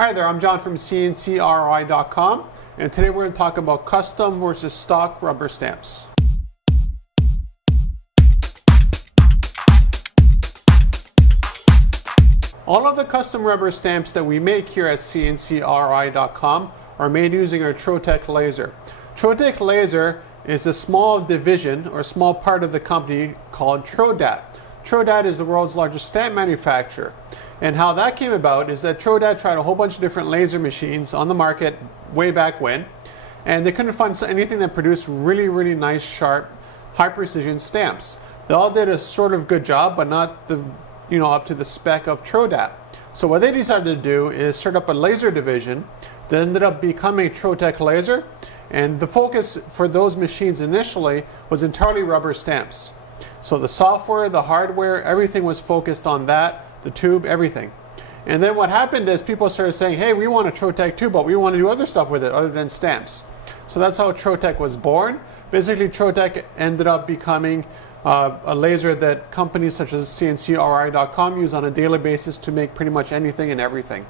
Hi there, I'm John from CNCKing.com, and today we're going to talk about custom versus stock rubber stamps. All of the custom rubber stamps that we make here at CNCKing.com are made using our Trotec laser. Trotec laser is a small division or a small part of the company called Trotec. Trotec is the world's largest stamp manufacturer. And how that came about is that Trotec tried a whole bunch of different laser machines on the market way back when, and they couldn't find anything that produced really nice, sharp, high precision stamps. They all did a sort of good job, but not the, up to the spec of Trotec. So what they decided to do is start up a laser division that ended up becoming Trotec Laser, and the focus for those machines initially was entirely rubber stamps. So the software, the hardware, everything was focused on that, the tube, everything. And then what happened is people started saying, hey, we want a Trotec too, but we want to do other stuff with it other than stamps. So that's how Trotec was born. Basically, Trotec ended up becoming a laser that companies such as CNCKing.com use on a daily basis to make pretty much anything and everything.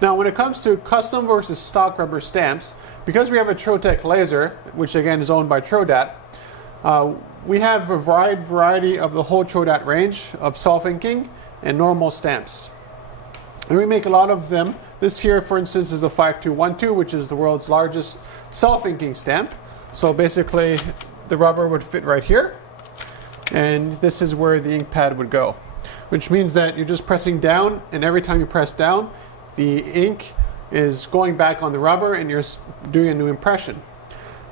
Now, when it comes to custom versus stock rubber stamps, because we have a Trotec laser, which again is owned by Trotec, we have a wide variety of the whole Trotec range of self-inking and normal stamps. And we make a lot of them. This here, for instance, is a 5212, which is the world's largest self-inking stamp. So basically, the rubber would fit right here, and this is where the ink pad would go, which means that you're just pressing down, and every time you press down, the ink is going back on the rubber and you're doing a new impression.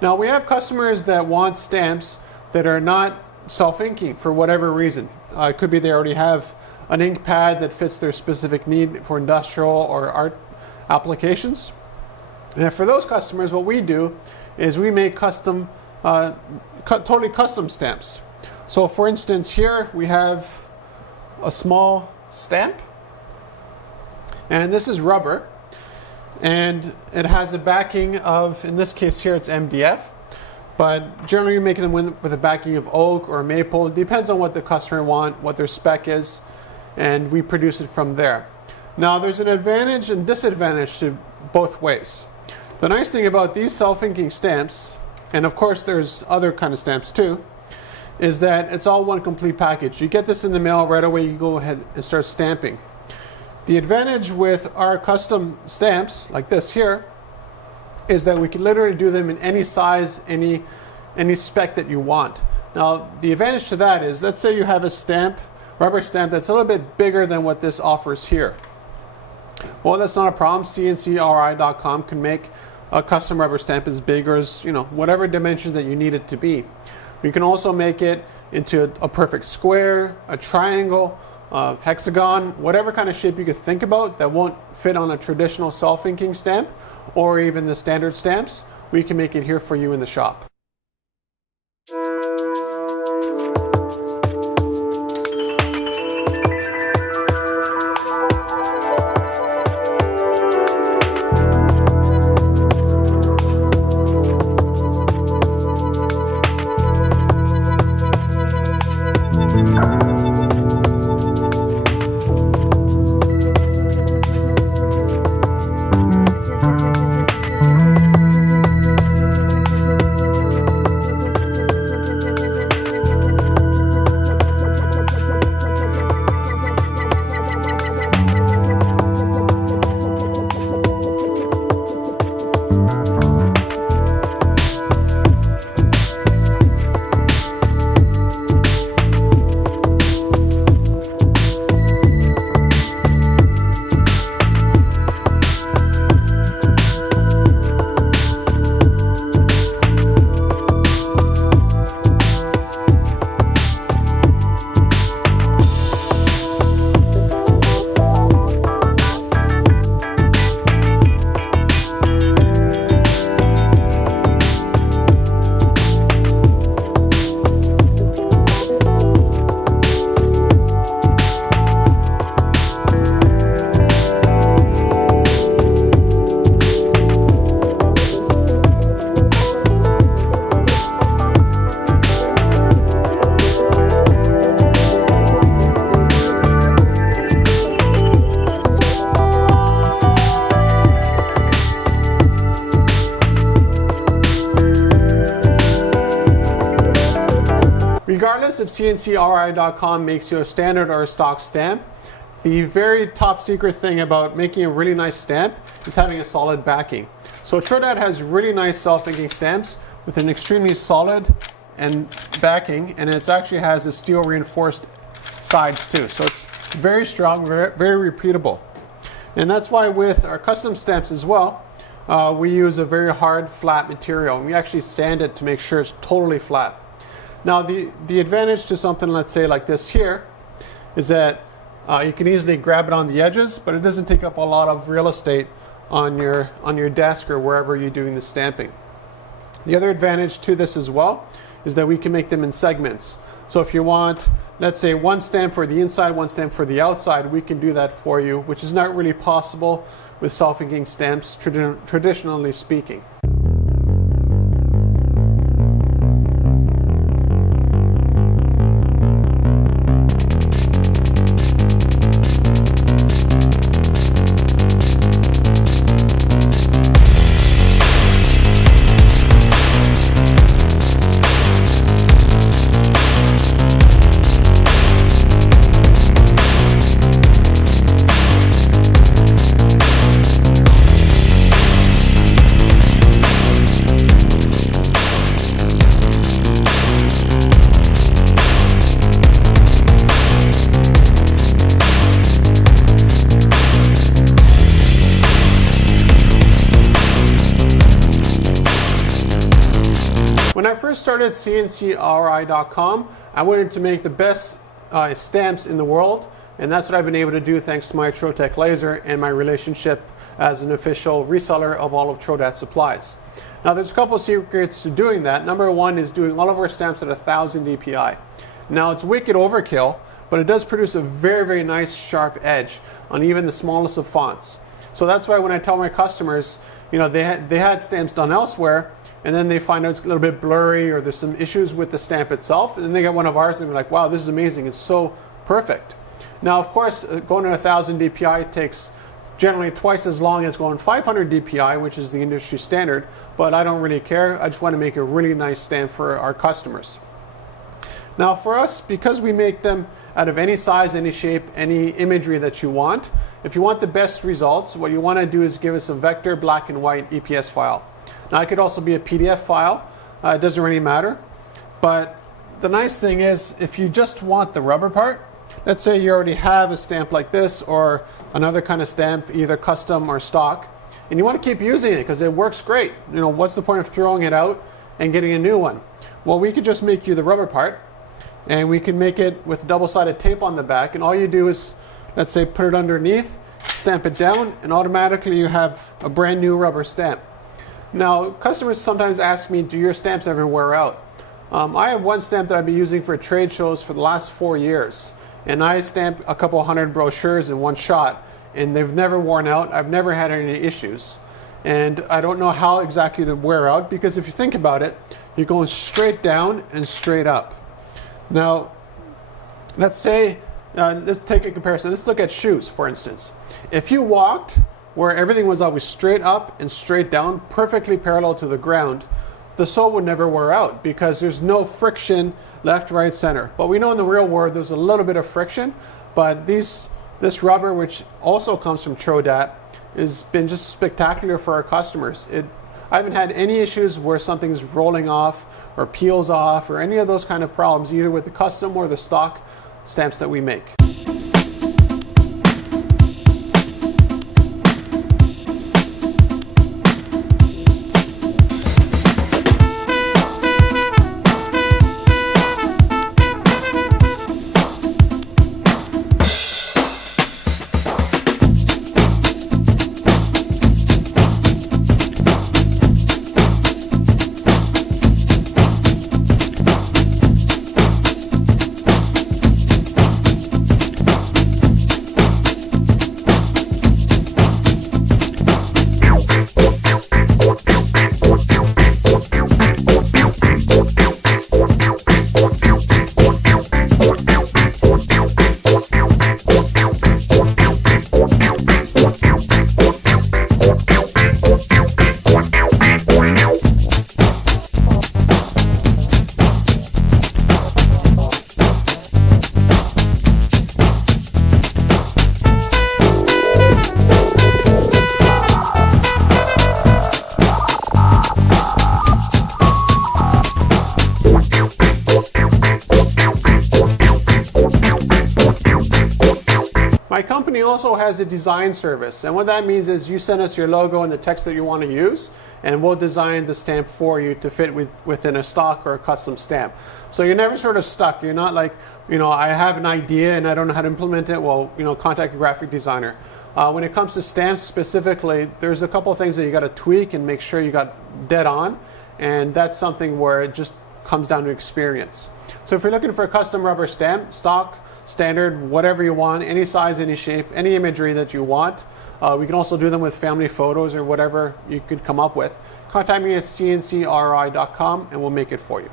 Now, we have customers that want stamps that are not self-inking for whatever reason. It could be they already have an ink pad that fits their specific need for industrial or art applications. And for those customers, what we do is we make custom, totally custom stamps. So for instance, here we have a small stamp, and this is rubber, and it has a backing of, in this case here, it's MDF. But generally you're making them with a backing of oak or maple. It depends on what the customer wants, what their spec is, and we produce it from there. Now, there's an advantage and disadvantage to both ways. The nice thing about these self-inking stamps, and of course there's other kind of stamps too, is that it's all one complete package. You get this in the mail right away, you go ahead and start stamping. The advantage with our custom stamps, like this here, is that we can literally do them in any size, any spec that you want. Now, the advantage to that is, let's say you have a stamp, rubber stamp, that's a little bit bigger than what this offers here. Well, that's not a problem. CNCKing.com can make a custom rubber stamp as big or as, whatever dimension that you need it to be. You can also make it into a perfect square, a triangle, hexagon, whatever kind of shape you could think about that won't fit on a traditional self-inking stamp or even the standard stamps. We can make it here for you in the shop. Regardless if CNCKing.com makes you a standard or a stock stamp, the very top secret thing about making a really nice stamp is having a solid backing. So Trotec has really nice self-inking stamps with an extremely solid and backing, and it actually has a steel reinforced sides too. So it's very strong, very repeatable. And that's why with our custom stamps as well, we use a very hard, flat material. And we actually sand it to make sure it's totally flat. Now the advantage to something, let's say like this here, is that you can easily grab it on the edges, but it doesn't take up a lot of real estate on your desk or wherever you're doing the stamping. The other advantage to this as well is that we can make them in segments. So if you want, let's say, one stamp for the inside, one stamp for the outside, we can do that for you, which is not really possible with self-inking stamps, traditionally speaking. When I first started CNCKing.com, I wanted to make the best stamps in the world, and that's what I've been able to do thanks to my Trotec laser and my relationship as an official reseller of all of Trotec supplies. Now there's a couple of secrets to doing that. Number one is doing all of our stamps at 1000 dpi. Now it's wicked overkill, but it does produce a very, very nice sharp edge on even the smallest of fonts. So that's why when I tell my customers, you know, they had stamps done elsewhere, and then they find out it's a little bit blurry or there's some issues with the stamp itself, and then they get one of ours and they're like, wow, this is amazing, it's so perfect. Now of course, going to 1000 dpi takes generally twice as long as going 500 dpi, which is the industry standard, but I don't really care. I just want to make a really nice stamp for our customers. Now for us, because we make them out of any size, any shape, any imagery that you want, if you want the best results, what you want to do is give us a vector black and white EPS file. Now it could also be a PDF file, it doesn't really matter. But the nice thing is, if you just want the rubber part, let's say you already have a stamp like this or another kind of stamp, either custom or stock, and you want to keep using it because it works great. You know, what's the point of throwing it out and getting a new one? Well, we could just make you the rubber part, and we can make it with double-sided tape on the back, and all you do is, let's say, put it underneath, stamp it down, and automatically you have a brand new rubber stamp. Now, customers sometimes ask me, do your stamps ever wear out? I have one stamp that I've been using for trade shows for the last 4 years, and I stamped a couple hundred brochures in one shot, and they've never worn out. I've never had any issues. And I don't know how exactly they wear out, because if you think about it, you're going straight down and straight up. Now, let's say, let's take a comparison. Let's look at shoes, for instance. If you walked where everything was always straight up and straight down, perfectly parallel to the ground, the sole would never wear out because there's no friction left, right, center. But we know in the real world there's a little bit of friction, but this rubber, which also comes from Trotec, has been just spectacular for our customers. I haven't had any issues where something's rolling off or peels off or any of those kind of problems, either with the custom or the stock stamps that we make. My company also has a design service, and what that means is you send us your logo and the text that you want to use, and we'll design the stamp for you to fit within a stock or a custom stamp. So you're never sort of stuck. You're not like, I have an idea and I don't know how to implement it. Well, contact a graphic designer. When it comes to stamps specifically, there's a couple of things that you got to tweak and make sure you got dead on, and that's something where it just comes down to experience. So if you're looking for a custom rubber stamp, stock, standard, whatever you want, any size, any shape, any imagery that you want, we can also do them with family photos or whatever you could come up with. Contact me at CNCKing.com and we'll make it for you.